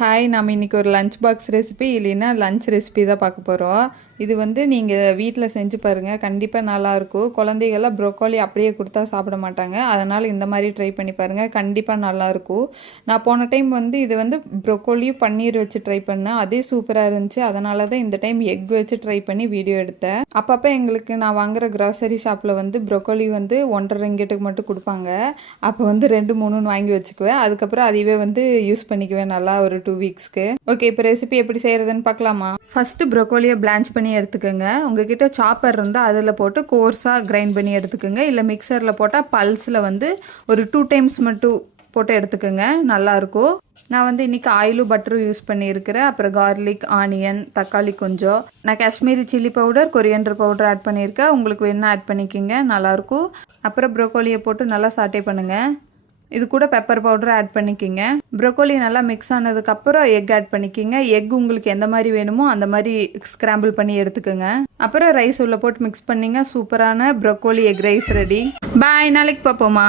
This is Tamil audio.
ஹாய், நம்ம இன்றைக்கி ஒரு லஞ்ச் பாக்ஸ் ரெசிபி இல்லைன்னா லஞ்ச் ரெசிபி தான் பார்க்க போகிறோம். இது வந்து நீங்கள் வீட்டில் செஞ்சு பாருங்கள், கண்டிப்பாக நல்லாயிருக்கும். குழந்தைகள்லாம் ப்ரொக்கோலி அப்படியே கொடுத்தா சாப்பிட மாட்டாங்க. அதனால் இந்த மாதிரி ட்ரை பண்ணி பாருங்கள், கண்டிப்பாக நல்லாயிருக்கும். நான் போன டைம் வந்து இது வந்து ப்ரொக்கோலியும் பன்னீர் வச்சு ட்ரை பண்ணேன், அதே சூப்பராக இருந்துச்சு. அதனால தான் இந்த டைம் எக் வச்சு ட்ரை பண்ணி வீடியோ எடுத்தேன். அப்பப்போ எங்களுக்கு நான் வாங்குகிற க்ராசரி ஷாப்பில் வந்து ப்ரொக்கோலி வந்து 1.5 ரிங்கெட்டுக்கு மட்டும் கொடுப்பாங்க. அப்போ வந்து 2-3 வாங்கி வச்சுக்குவேன். அதுக்கப்புறம் அதையே வந்து யூஸ் பண்ணிக்குவேன் நல்லா ஒரு 2 வீக்ஸ்க்கு. ஓகே, இப்போ ரெசிபி எப்படி செய்கிறதுன்னு பார்க்கலாமா? ஃபஸ்ட்டு ப்ரொக்கோலியை பிளான்ச் பண்ணி எடுத்துக்கோங்க. உங்ககிட்ட சாப்பர் இருந்தால் அதில் போட்டு கோர்ஸாக கிரைண்ட் பண்ணி எடுத்துக்கோங்க. இல்லை மிக்சரில் போட்டால் பல்ஸில் வந்து ஒரு 2 டைம்ஸ் மட்டும் போட்டு எடுத்துக்கோங்க, நல்லாயிருக்கும். நான் வந்து இன்றைக்கி ஆயிலும் பட்டரும் யூஸ் பண்ணியிருக்கிறேன். அப்புறம் கார்லிக், ஆனியன், தக்காளி கொஞ்சம். நான் Kashmiri chilli powder, coriander powder add பண்ணியிருக்கேன். உங்களுக்கு வேணால் ஆட் பண்ணிக்கோங்க, நல்லாயிருக்கும். அப்புறம் ப்ரொக்கோலியை போட்டு நல்லா சாட்டே பண்ணுங்கள். இது கூட பெப்பர் பவுடர் ஆட் பண்ணிக்கிங்க. ப்ரொக்கோலி நல்லா மிக்ஸ் ஆனதுக்கப்புறம் எக் ஆட் பண்ணிக்கிங்க. எக் உங்களுக்கு எந்த மாதிரி வேணுமோ அந்த மாதிரி ஸ்க்ராம்பிள் பண்ணி எடுத்துக்கோங்க. அப்புறம் ரைஸ் உள்ள போட்டு மிக்ஸ் பண்ணிங்க. சூப்பரான ப்ரொக்கோலி எக் ரைஸ் ரெடி. பாய், நாளைக்கு பார்ப்போமா?